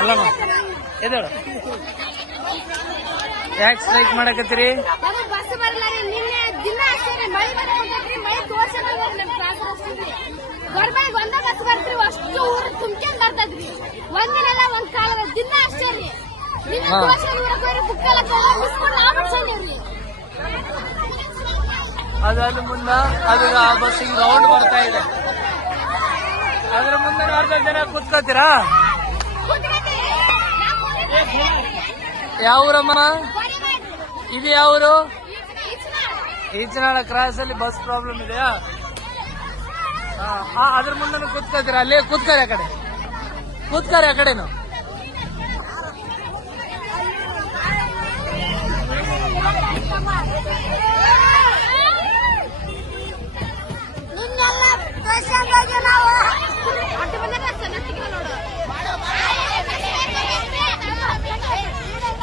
ಅಲ್ಲಮ್ಮ ಎದಳು ಯಾಕೆ strike ಮಾಡಕತ್ತೀರಿ? Bus ಬರಲ್ಲ ರೀ. ನಿನ್ನೆ ದಿನ ಅಷ್ಟೇ ಮಳೆ ಬರಕೊಂಡ್ರಿ. ಮಳೆ ತೋರ್ಸಲ್ಲ ನಮ್ ಕ್ಲಾಸ್ ಗರ್ಭಾಗ ಒಂದ ಬಸ್ ಬರ್ತೀವಿ. ಅಷ್ಟು ಊರು ತುಂಬ್ಕೊಂಡ್ ಬರ್ತದ್ರಿ. ಒಂದಿನಲ್ಲ ಒಂದ್ ಕಾಲ ದಿನ ಅಷ್ಟೇ ರೀ. ದಿನ ತೋರ್ಸಲ್ಲ ಊರಕ್ಕೆ ಹೋಗಿ ಬುಕ್ ಎಲ್ಲ ಮಿಸ್ಕೊಂಡು ಆಗ್ಬಿಡ್ಸಂದಿವ್ರಿ. ಅದಾದ ಮುಂದ ಅದು ಆ ಬಸ್ಸಿಗೆ ರೌಂಡ್ ಬರ್ತಾ ಇದೆ. ಅದ್ರ ಮುಂದೆ ಅರ್ಧ ಜನ ಕೂತ್ಕೋತೀರಾ? ಯಾವ ಊರಮ್ಮ ಇದು? ಯಾವ ಊರು? ಈಚನಾಳ ಕ್ರಾಸ್ ಅಲ್ಲಿ ಬಸ್ ಪ್ರಾಬ್ಲಮ್ ಇದೆಯಾ? ಅದ್ರ ಮುಂದೆ ಕೂತ್ಕೋತೀರಾ? ಅಲ್ಲೇ ಕೂತ್ಕೋರಿ, ಆ ಕಡೆ ಕೂತ್ಕೋರಿ, ಆ ಕಡೆನು. ನಿನ್ನೆಲ್ಲ